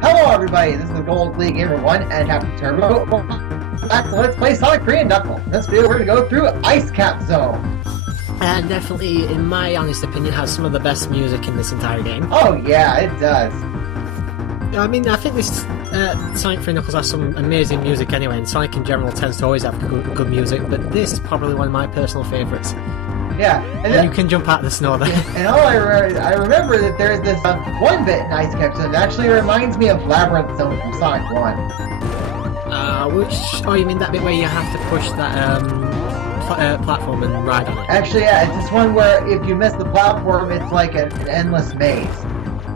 Hello everybody, this is the Gold League Gamer 1 and CaptainTurbo. Back to Let's Play Sonic 3 and Knuckles. This video we're going to go through Ice Cap Zone. And definitely, in my honest opinion, has some of the best music in this entire game. Oh yeah, it does. I mean, I think this Sonic 3 Knuckles has some amazing music anyway, and Sonic in general tends to always have good music, but this is probably one of my personal favourites. Yeah, and then, you can jump out of the snow there. And I remember that there's this one bit in Ice Cap Zone that actually reminds me of Labyrinth Zone from Sonic 1. Oh, you mean that bit where you have to push that platform and ride on it? Actually, yeah, it's this one where if you miss the platform, it's like an endless maze.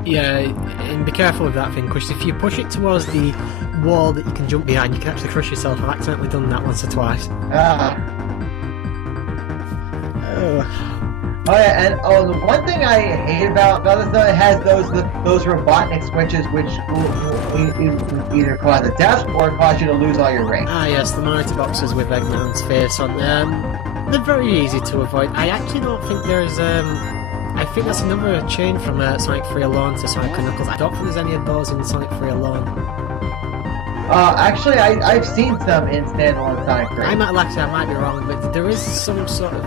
Yeah, and be careful with that thing, because if you push it towards the wall that you can jump behind, you can actually crush yourself. I've accidentally done that once or twice. Oh yeah, and the one thing I hate about this though, it has those Robotnik switches which will either cause a death or cause you to lose all your rings. Ah yes, the monitor boxes with Eggman's face on them. They're very easy to avoid. I actually don't think there's I think that's another change from Sonic 3 Alone to Sonic and Knuckles. I don't think there's any of those in Sonic 3 Alone. Actually, I've seen some in standalone Sonic 3. I might be wrong, but there is some sort of...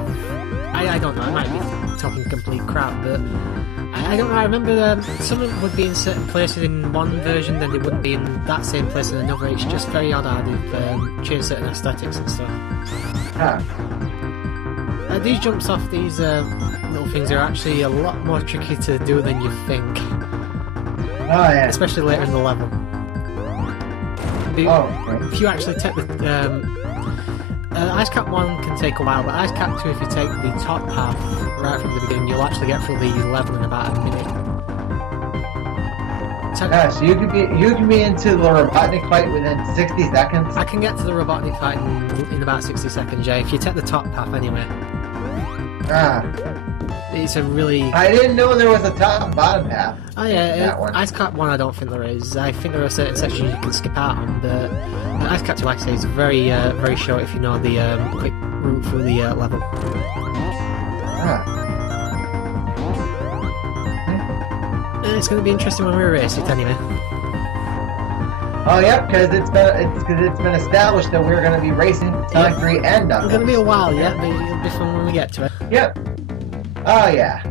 I don't know, I might be talking complete crap, but... I don't know, I remember some of them would be in certain places in one version, then they wouldn't be in that same place in another. It's just very odd how they've changed certain aesthetics and stuff. These jumps off these little things are actually a lot more tricky to do than you think. Oh yeah. Especially later in the level. If you actually take the... Ice Cap 1 can take a while, but Ice Cap 2, if you take the top path right from the beginning, you'll actually get through the level in about a minute. So you can be into the Robotnik fight within 60 seconds? I can get to the Robotnik fight in about 60 seconds, yeah, if you take the top path anyway. It's a really... I didn't know there was a top and bottom path. Oh yeah, Ice Cap 1 I don't think there is. I think there are certain sections you can skip out on, but Ice Cap 2, like I say, is very very short if you know the quick route through the level. It's going to be interesting when we race it anyway. Oh yeah, because it's been established that we're going to be racing Sonic 3 and Knuckles. It's going to be a while yet, but it'll be fun when we get to it. Yep. Oh yeah.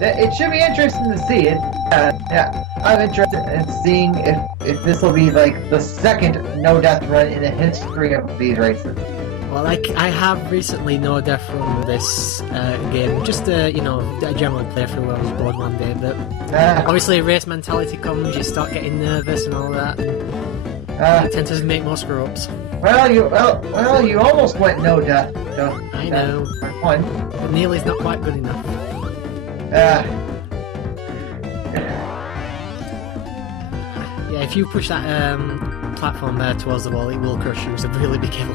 It should be interesting to see it. Yeah, I'm interested in seeing if this will be like the second no-death run in the history of these races. Well, I have recently no-death from this game. Just a general playthrough where I was bored one day, but obviously race mentality comes, you start getting nervous and all that. You tend to make more screw-ups. Well, you almost went no-death. I know. One. But nearly's not quite good enough. Yeah, if you push that platform there towards the wall, it will crush you, so really be careful.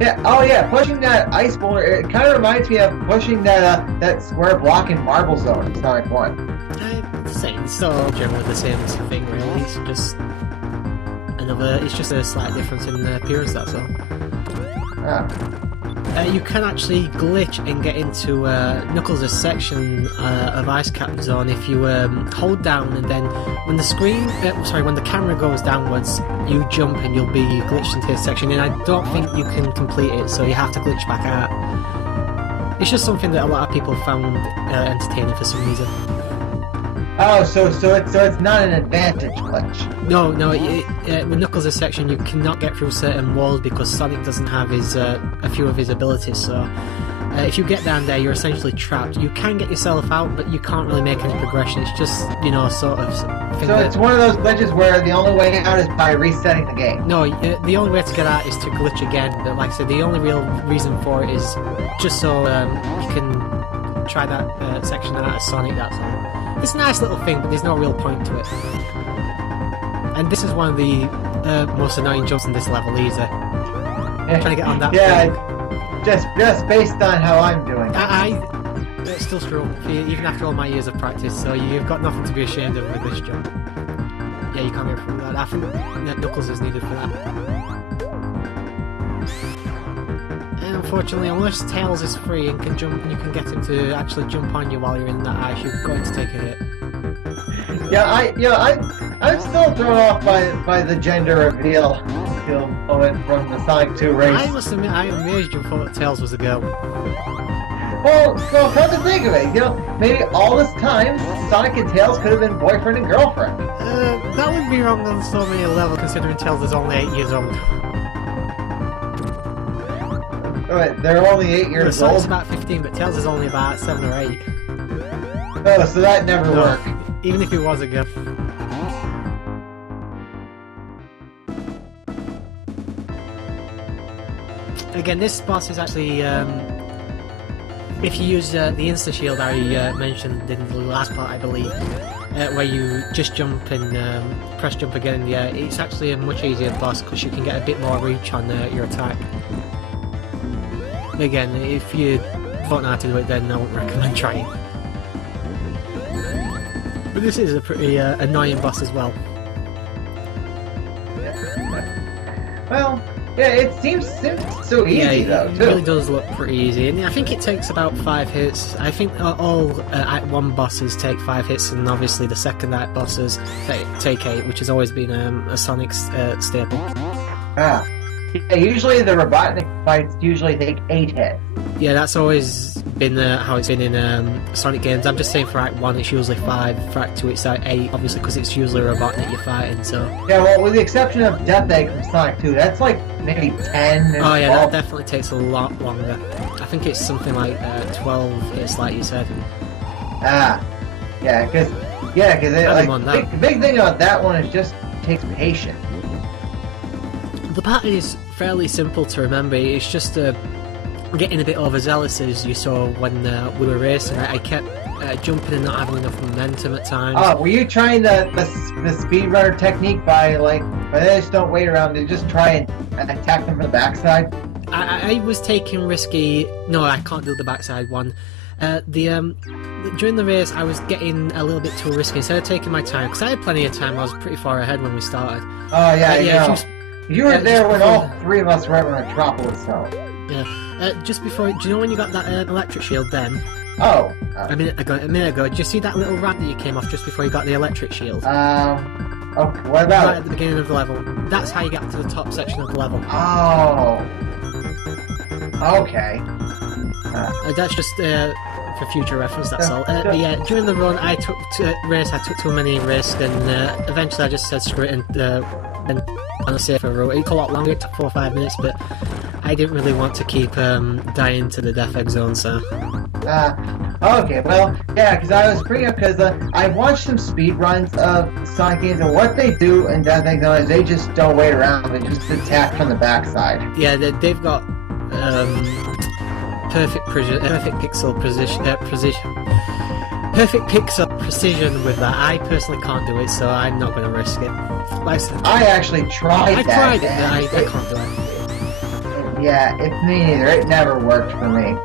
Yeah, oh yeah, pushing that ice boulder, it kind of reminds me of pushing that square block in Marble Zone in Sonic 1. It's still generally the same thing, really. It's just it's just a slight difference in appearance, that's all. You can actually glitch and get into Knuckles' section of Ice Cap Zone if you hold down, and then when the when the camera goes downwards, you jump and you'll be glitched into his section. And I don't think you can complete it, so you have to glitch back out. It's just something that a lot of people found entertaining for some reason. Oh, so it's not an advantage glitch. No, with Knuckles' section you cannot get through certain walls because Sonic doesn't have his a few of his abilities, so if you get down there you're essentially trapped. You can get yourself out, but you can't really make any progression. It's just, sort of... So it's one of those glitches where the only way out is by resetting the game? No, the only way to get out is to glitch again, but like I said, the only real reason for it is just so you can try that section out of Sonic, that's all. It's a nice little thing, but there's no real point to it. And this is one of the most annoying jumps in this level, easy. Trying to get on that thing. Just based on how I'm doing. It's still struggle, even after all my years of practice, so you've got nothing to be ashamed of with this jump. Yeah, you can't get through that. I think Knuckles is needed for that. And unfortunately, unless Tails is free and can jump, and you can get him to actually jump on you while you're in that ice, you're going to take a hit. Yeah, I'm still thrown off by the gender reveal moment from the Sonic 2 race. I must admit, I am amazed you thought Tails was a girl. Well, come to think of it, maybe all this time, Sonic and Tails could have been boyfriend and girlfriend. That would be wrong on so many levels, considering Tails is only 8 years old. Wait, they're only 8 years Sonic's old? about 15, but Tails is only about 7 or 8. Oh, so that never worked. Even if he was a girl. Again, this boss is actually, if you use the insta-shield I mentioned in the last part, I believe, where you just jump and press jump again in the air, it's actually a much easier boss because you can get a bit more reach on your attack. Again, if you don't know how to do it, then I wouldn't recommend trying. But this is a pretty annoying boss as well. Well, yeah, it seems so easy though, it too. really does look pretty easy, and I think it takes about 5 hits. I think all Act 1 bosses take 5 hits, and obviously the second Act bosses take 8, which has always been a Sonic staple. Ah. Yeah, usually the Robotnik fights usually take 8 hits. Yeah, that's always been how it's been in Sonic games. I'm just saying for Act 1 it's usually 5, for Act 2 it's like 8, obviously because it's usually a Robotnik you're fighting, so... Yeah, well, with the exception of Death Egg from Sonic 2, that's like maybe 10 or Oh yeah, 12. that definitely takes a lot longer. I think it's something like 12 hits, like you said. Ah. Yeah, because the big thing about that one is just it takes patience. The pattern is fairly simple to remember. It's just getting a bit overzealous, as you saw when we were racing. I kept jumping and not having enough momentum at times. Oh, were you trying the speedrunner technique by they just don't wait around, they just try and attack them from the backside? I was taking risky... No, I can't do the backside one. During the race, I was getting a little bit too risky. Instead of taking my time, because I had plenty of time, I was pretty far ahead when we started. Oh, yeah, you were there when before... all 3 of us were at Metropolis, so... Yeah. Just before... Do you know when you got that electric shield then? Oh. A minute ago, did you see that little ramp that you came off just before you got the electric shield? Okay, what about right at the beginning of the level. That's how you get to the top section of the level. Oh. Okay. That's just for future reference, that's all. But yeah, during the run, I took too many risks, and eventually I just said screw it and went on a safer route. It took a lot longer, it took 4 or 5 minutes, but I didn't really want to keep dying to the Death Egg Zone, so... Okay, well, yeah, because I was bringing up because I watched some speedruns of Sonic games, and what they do in Death Egg Zone is they just don't wait around, they just attack from the backside. Yeah, they've got perfect pixel precision with that. I personally can't do it, so I'm not going to risk it. Like I actually tried that. I tried it, but I can't do it. Yeah, it's me neither. It never worked for me.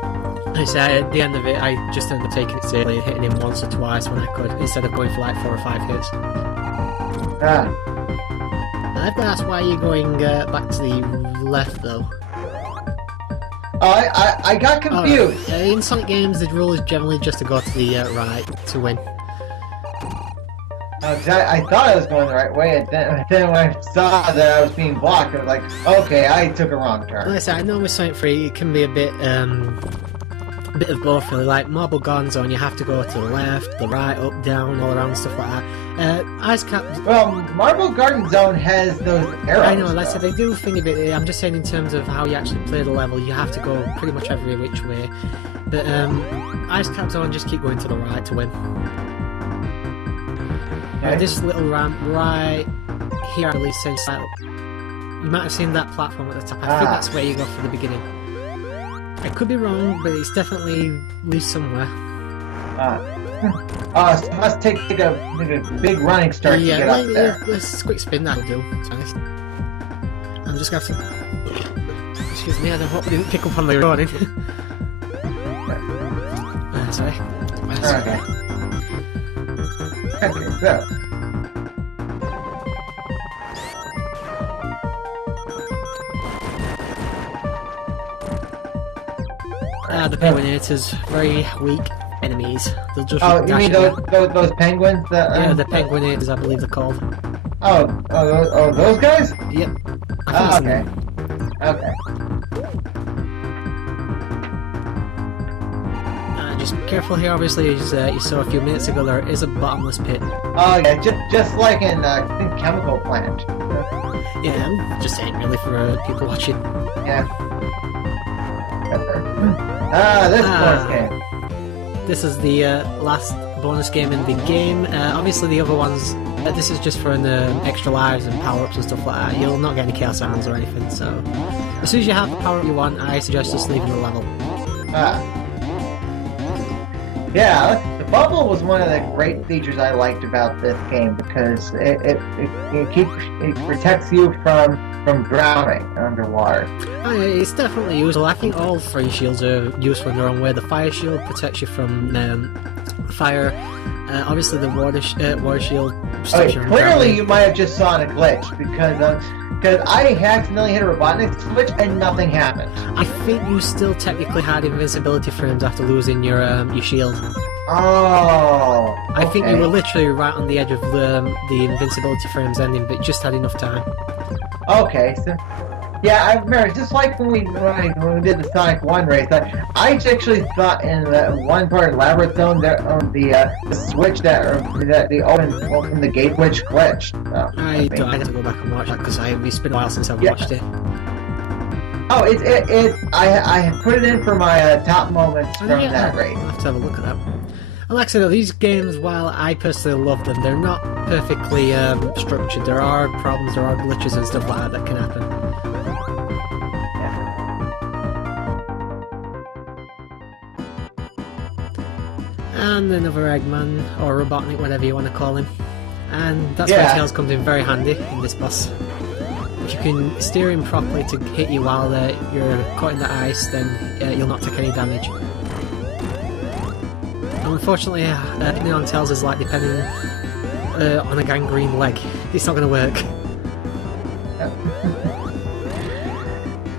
I say at the end of it, I just ended up taking it safely and hitting him once or twice when I could, instead of going for like 4 or 5 hits. Ah. I think that's why you're going back to the left, though. Oh, I got confused. Right. In Sonic games, the rule is generally just to go to the right to win. I thought I was going the right way, and then when I saw that I was being blocked, I was like, okay, I took a wrong turn. Like I said, I know with Sonic 3 it can be a bit of both, really. Like Marble Garden Zone, you have to go to the left, the right, up, down, all around, stuff like that. Ice Cap... Well, Marble Garden Zone has those arrows. I know, like I said, they do think a bit. I'm just saying in terms of how you actually play the level, you have to go pretty much every which way. But Ice Cap Zone, just keep going to the right to win. This little ramp right here, I believe, says you might have seen that platform at the top. I think that's where you go for the beginning. I could be wrong, but it's definitely loose somewhere. So it must take a big running start to get up there. This quick spin that'll do, to be honest. I'm just going to... Excuse me, I don't hope you didn't pick up on my recording. Sorry. Okay. Okay, so... The Penguinators, very weak enemies. They'll just you mean those penguins? yeah, the Penguinators, I believe they're called. Oh, those guys? Yep. Oh, okay. Okay. Just be careful here, obviously, as you saw a few minutes ago, there is a bottomless pit. Oh yeah, just like in Chemical Plant. Yeah, I'm just saying, really, for people watching. Yeah. This bonus game. This is the last bonus game in the game. Obviously, the other ones, this is just for the extra lives and power-ups and stuff like that. You'll not get any Chaos Emeralds or anything, so... As soon as you have the power-up you want, I suggest just leaving the level. Yeah, the bubble was one of the great features I liked about this game because it protects you from drowning underwater. Oh, yeah, it's definitely useful. I think all three shields are useful in their own way. The fire shield protects you from fire. Obviously, the water shield stops you from clearly, drowning. you might have just saw a glitch because I accidentally hit a Robotnik switch and nothing happened. I think you still technically had invincibility frames after losing your shield. Oh, okay. I think you were literally right on the edge of the invincibility frames ending, but just had enough time. Okay, so yeah, I remember just like when we did the Sonic 1 race. I actually thought in the one part of Labyrinth Zone that the switch that the open the gate switch glitched. I have to go back and watch that because it's been a while since I've watched it. Oh, I have put it in for my top moments from that race. I'll have to have a look at that. And like I said, these games, while I personally love them, they're not perfectly structured. There are problems, there are glitches and stuff like that can happen. And another Eggman, or Robotnik, whatever you want to call him. And that's where Tails comes in very handy in this boss. If you can steer him properly to hit you while you're caught in the ice, then you'll not take any damage. Unfortunately, depending on Tails is like depending on a gangrene leg. It's not going to work.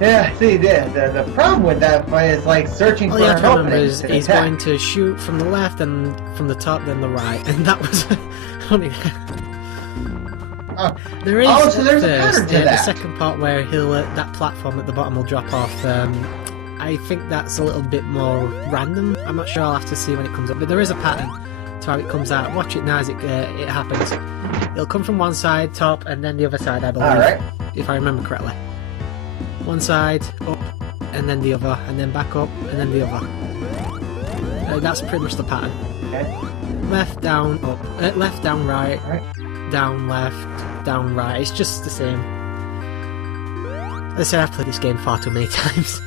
Yeah, see, the problem with that fight is like searching for an opening. Is he's going to shoot from the left and from the top, then the right, and that was funny. There is so there's a pattern to that. The second part where that platform at the bottom will drop off. I think that's a little bit more random. I'm not sure, I'll have to see when it comes up, but there is a pattern to how it comes out. Watch it now as it happens. It'll come from one side, top, and then the other side, I believe. Alright. If I remember correctly. One side, up, and then the other, and then back up, and then the other. That's pretty much the pattern. Okay. Left, down, up. Left, down, right. Down, left, down, right. It's just the same. As I said, I've played this game far too many times.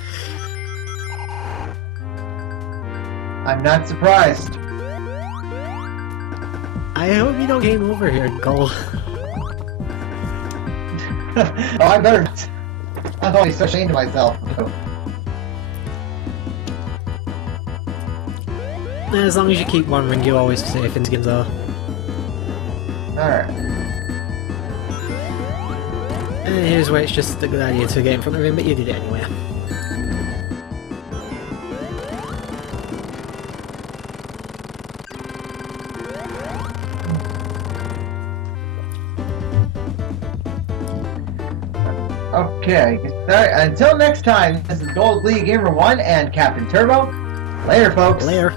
I'm not surprised. I hope you don't game over here, Goal. Oh, I better. I'm always so ashamed of myself. As long as you keep one ring, you're always safe in games are. Alright. And here's where it's just a good idea to get in front of him, but you did it anyway. Okay, until next time, this is Gold League Gamer 1 and Captain Turbo. Later, folks. Later.